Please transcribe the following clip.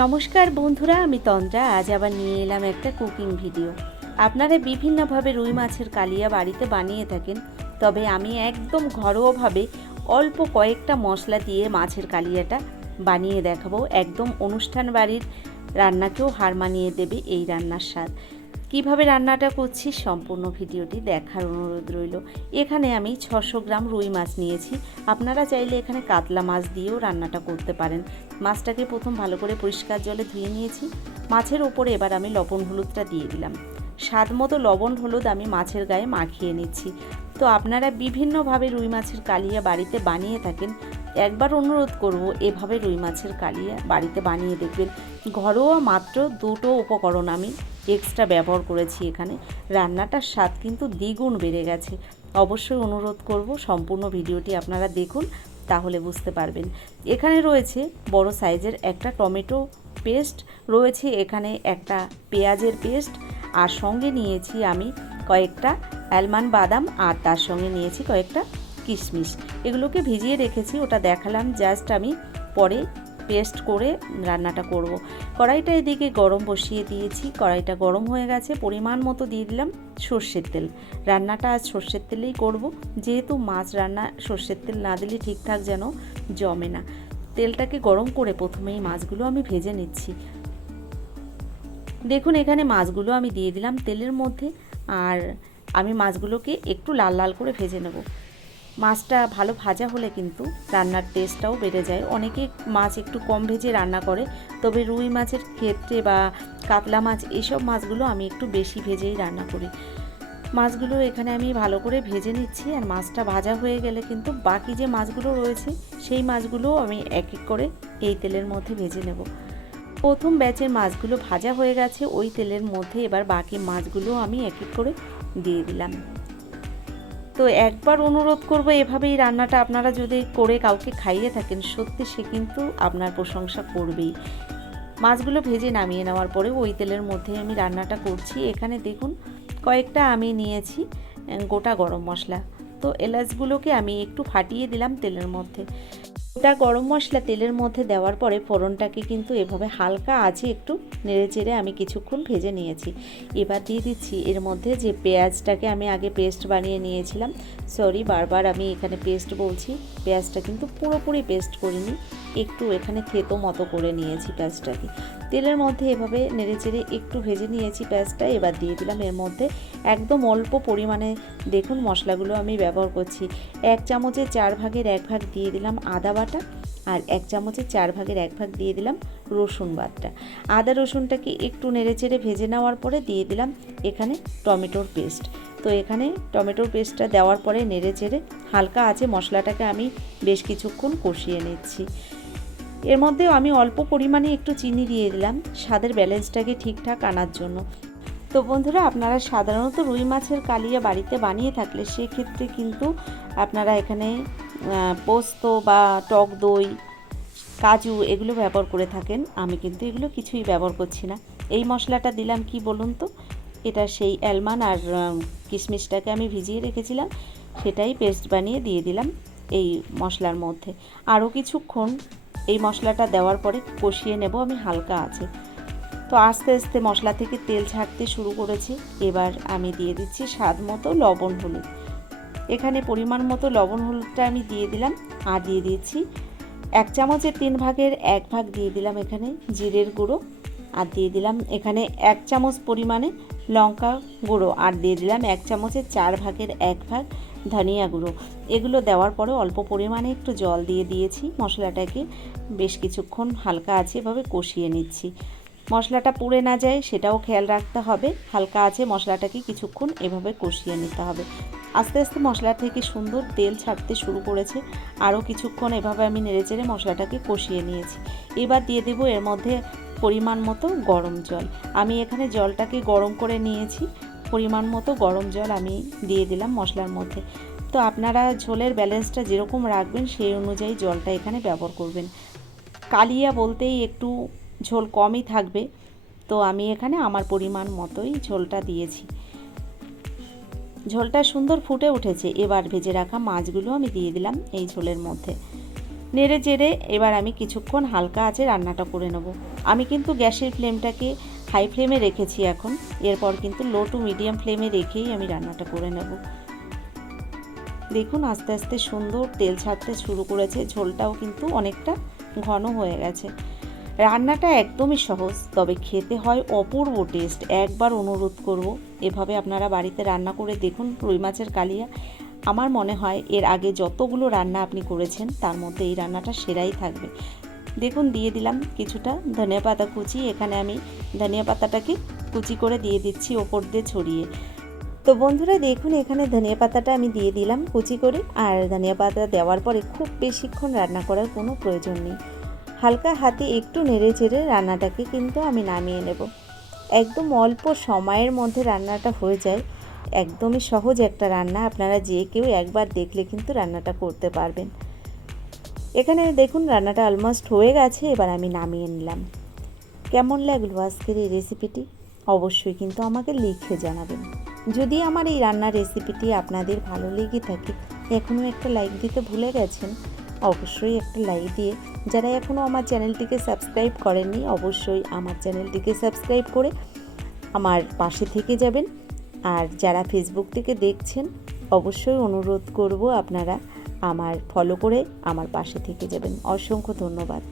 নমস্কার বন্ধুরা, আমি তন্দ্রা। আজ আবার নিয়ে এলাম একটা কুকিং ভিডিও। আপনারা বিভিন্নভাবে রুই মাছের কালিয়া বাড়িতে বানিয়ে থাকেন, তবে আমি একদম ঘরোয়াভাবে অল্প কয়েকটা মশলা দিয়ে মাছের কালিয়াটা বানিয়ে দেখাবো। একদম অনুষ্ঠান বাড়ির রান্নাকেও হার মানিয়ে দেবে এই রান্নার স্বাদ। কিভাবে রান্নাটা করছি সম্পূর্ণ ভিডিওটি দেখার অনুরোধ রইল। এখানে আমি 600 গ্রাম রুই মাছ নিয়েছি। আপনারা চাইলে এখানে কাতলা মাছ দিয়েও রান্নাটা করতে পারেন। মাছটাকে প্রথম ভালো করে পরিষ্কার জলে ধুয়ে নিয়েছি। মাছের ওপরে এবার আমি লবণ হলুদটা দিয়ে দিলাম। স্বাদ মতো লবণ হলুদ আমি মাছের গায়ে মাখিয়ে নিচ্ছি। তো আপনারা বিভিন্নভাবে রুই মাছের কালিয়া বাড়িতে বানিয়ে থাকেন, একবার অনুরোধ করব এভাবে রুই মাছের কালিয়া বাড়িতে বানিয়ে দেখবেন। ঘরোয়া মাত্র দুটো উপকরণ আমি এক্সট্রা ব্যবহার করেছি এখানে। রান্নাটার স্বাদ কিন্তু দ্বিগুণ বেড়ে গেছে। অবশ্যই অনুরোধ করব সম্পূর্ণ ভিডিওটি আপনারা দেখুন, তাহলে বুঝতে পারবেন। এখানে রয়েছে বড় সাইজের একটা টমেটো পেস্ট, রয়েছে এখানে একটা পেঁয়াজের পেস্ট, আর সঙ্গে নিয়েছি আমি কয়েকটা আলমন্ড বাদাম, আর তার সঙ্গে নিয়েছি কয়েকটা কিশমিশ। এগুলোকে ভিজিয়ে রেখেছি, ওটা দেখালাম জাস্ট আমি পরে পেস্ট করে রান্নাটা করব। কড়াইটা এদিকে গরম বসিয়ে দিয়েছি, কড়াইটা গরম হয়ে গেছে। পরিমাণ মতো দিয়ে দিলাম সর্ষের তেল। রান্নাটা আজ সর্ষের তেলেই করব, যেহেতু মাছ রান্না সর্ষের তেল না দিলে ঠিকঠাক যেন জমে না। তেলটাকে গরম করে প্রথমেই মাছগুলো আমি ভেজে নিচ্ছি। দেখুন এখানে মাছগুলো আমি দিয়ে দিলাম তেলের মধ্যে, আর আমি মাছগুলোকে একটু লাল লাল করে ভেজে নেব। মাছটা ভালো ভাজা হলে কিন্তু রান্নার টেস্টটাও বেড়ে যায়। অনেকে মাছ একটু কম ভেজে রান্না করে, তবে রুই মাছের ক্ষেত্রে বা কাতলা মাছ এইসব মাছগুলো আমি একটু বেশি ভেজেই রান্না করি। মাছগুলো এখানে আমি ভালো করে ভেজে নিচ্ছি, আর মাছটা ভাজা হয়ে গেলে কিন্তু বাকি যে মাছগুলো রয়েছে সেই মাছগুলোও আমি এক এক করে এই তেলের মধ্যে ভেজে নেব। প্রথম ব্যাচের মাছগুলো ভাজা হয়ে গেছে, ওই তেলের মধ্যে এবার বাকি মাছগুলো আমি এক এক করে দিয়ে দিলাম। তো একবার অনুরোধ করব এভাবেই রান্নাটা আপনারা যদি করে কাউকে খাইয়ে থাকেন, সত্যি সে কিন্তু আপনার প্রশংসা করবেই। মাছগুলো ভেজে নামিয়ে নেওয়ার পরে ওই তেলের মধ্যে আমি রান্নাটা করছি। এখানে দেখুন কয়েকটা আমি নিয়েছি গোটা গরম মশলা। তো এলাচগুলোকে আমি একটু ফাটিয়ে দিলাম তেলের মধ্যে। গোটা গরম মশলা তেলের মধ্যে দেওয়ার পরে ফোড়নটাকে কিন্তু এভাবে হালকা আঁচে একটু নেড়ে চেড়ে আমি কিছুক্ষণ ভেজে নিয়েছি। এবার দিয়ে দিচ্ছি এর মধ্যে যে পেঁয়াজটাকে আমি আগে পেস্ট বানিয়ে নিয়েছিলাম। সরি, বারবার আমি এখানে পেস্ট বলছি, পেঁয়াজটা কিন্তু পুরোপুরি পেস্ট করিনি, একটু এখানে থেতো মতো করে নিয়েছি পেঁয়াজটাকে। তেলের মধ্যে এভাবে নেড়ে চেড়ে একটু ভেজে নিয়েছি পেঁয়াজটা। এবার দিয়ে দিলাম এর মধ্যে একদম অল্প পরিমাণে, দেখুন মশলাগুলো আমি ব্যবহার করছি। 1 চামচের 4 ভাগের 1 ভাগ দিয়ে দিলাম আদা বাটা, আর 1 চামচের 4 ভাগের 1 ভাগ দিয়ে দিলাম রসুন বাটা। আদা রসুনটাকে একটু নেড়েচেড়ে ভেজে নেওয়ার পরে দিয়ে দিলাম এখানে টমেটোর পেস্ট। তো এখানে টমেটোর পেস্টটা দেওয়ার পরে নেড়েচেড়ে হালকা আঁচে মশলাটাকে আমি বেশ কিছুক্ষণ কষিয়ে নিচ্ছি। এর মধ্যেও আমি অল্প পরিমাণে একটু চিনি দিয়ে দিলাম স্বাদের ব্যালেন্সটাকে ঠিকঠাক আনার জন্য। তো বন্ধুরা, আপনারা সাধারণত রুই মাছের কালিয়া বাড়িতে বানিয়ে থাকলে সেক্ষেত্রে কিন্তু আপনারা এখানে পোস্ত বা টক দই, কাজু এগুলো ব্যবহার করে থাকেন। আমি কিন্তু এগুলো কিছুই ব্যবহার করছি না। এই মশলাটা দিলাম কি বলুন তো, এটা সেই আলমন্ড আর কিশমিশটাকে আমি ভিজিয়ে রেখেছিলাম, সেটাই পেস্ট বানিয়ে দিয়ে দিলাম এই মশলার মধ্যে। আরও কিছুক্ষণ এই মশলাটা দেওয়ার পরে কষিয়ে নেব আমি হালকা আছে। তো আস্তে আস্তে মশলা থেকে তেল ছাড়তে শুরু করেছে। এবার আমি দিয়ে দিচ্ছি স্বাদ মতো লবণ হলুদ। এখানে পরিমাণ মতো লবণ হলুদটা আমি দিয়ে দিলাম, আর দিয়ে দিচ্ছি 1 চামচের 3 ভাগের 1 ভাগ দিয়ে দিলাম এখানে জিরের গুঁড়ো, আর দিয়ে দিলাম এখানে 1 চামচ পরিমাণে লঙ্কা গুঁড়ো, আর দিয়ে দিলাম 1 চামচের 4 ভাগের 1 ভাগ ধনিয়া গুঁড়ো। এগুলো দেওয়ার পরে অল্প পরিমাণে একটু জল দিয়ে দিয়েছি। মশলাটাকে বেশ কিছুক্ষণ হালকা আছে এভাবে কষিয়ে নিচ্ছি। মশলাটা পুড়ে না যায় সেটাও খেয়াল রাখতে হবে। হালকা আছে মশলাটাকে কিছুক্ষণ এভাবে কষিয়ে নিতে হবে। আস্তে আস্তে মশলা থেকে সুন্দর তেল ছাড়তে শুরু করেছে। আরও কিছুক্ষণ এভাবে আমি নেড়েচেড়ে মশলাটাকে কষিয়ে নিয়েছি। এবার দিয়ে দেবো এর মধ্যে পরিমাণ মতো গরম জল। আমি এখানে জলটাকে গরম করে নিয়েছি, পরিমাণ মতো গরম জল আমি দিয়ে দিলাম মশলার মধ্যে। তো আপনারা ঝোলের ব্যালেন্সটা যেরকম রাখবেন সেই অনুযায়ী জলটা এখানে ব্যবহার করবেন। কালিয়া বলতেই একটু ঝোল কমই থাকবে, তো আমি এখানে আমার পরিমাণ মতোই ঝোলটা দিয়েছি। ঝোলটা সুন্দর ফুটে উঠেছে। এবার ভেজে রাখা মাছগুলো আমি দিয়ে দিলাম এই ঝোলের মধ্যে। নেড়ে চেড়ে এবার আমি কিছুক্ষণ হালকা আঁচে রান্নাটা করে নেব। আমি কিন্তু গ্যাসের ফ্লেমটাকে হাই ফ্লেমে রেখেছি এখন, এরপর কিন্তু লো টু মিডিয়াম ফ্লেমে রেখেই আমি রান্নাটা করে নেব। দেখুন আস্তে আস্তে সুন্দর তেল ছাড়তে শুরু করেছে, ঝোলটাও কিন্তু অনেকটা ঘন হয়ে গেছে। রান্নাটা একদমই সহজ, তবে খেতে হয় অপূর্ব টেস্ট। একবার অনুরোধ করব এভাবে আপনারা বাড়িতে রান্না করে দেখুন রুই মাছের কালিয়া। আমার মনে হয় এর আগে যতগুলো রান্না আপনি করেছেন তার মধ্যে এই রান্নাটা সেরাই থাকবে। দেখুন দিয়ে দিলাম কিছুটা ধনিয়া পাতা কুচি। এখানে আমি ধনিয়া পাতাটাকে কুচি করে দিয়ে দিচ্ছি ওপর দিয়ে ছড়িয়ে। তো বন্ধুরা দেখুন এখানে ধনিয়া পাতাটা আমি দিয়ে দিলাম কুচি করে। আর ধনিয়া পাতা দেওয়ার পরে খুব বেশিক্ষণ রান্না করার কোনো প্রয়োজন নেই, হালকা হাতে একটু নেড়ে চেড়ে রান্নাটাকে কিন্তু আমি নামিয়ে নেব। একদম অল্প সময়ের মধ্যে রান্নাটা হয়ে যায়, একদমই সহজ একটা রান্না। আপনারা যে কেউ একবার দেখলে কিন্তু রান্নাটা করতে পারবেন। এখানে দেখুন রান্নাটা অলমোস্ট হয়ে গেছে, এবার আমি নামিয়ে নিলাম। কেমন লাগলো আজকের এই রেসিপিটি অবশ্যই কিন্তু আমাকে লিখে জানাবেন। যদি আমার এই রান্নার রেসিপিটি আপনাদের ভালো লেগে থাকে, এখনও একটা লাইক দিতে ভুলে গেছেন, অবশ্যই একটা লাইক দিয়ে যারা এখনও আমার চ্যানেলটিকে সাবস্ক্রাইব করেননি অবশ্যই আমার চ্যানেলটিকে সাবস্ক্রাইব করে আমার পাশে থেকে যাবেন। আর যারা ফেসবুক থেকে দেখছেন অবশ্যই অনুরোধ করব আপনারা আমার ফলো করে আমার পাশে থেকে যাবেন। অসংখ্য ধন্যবাদ।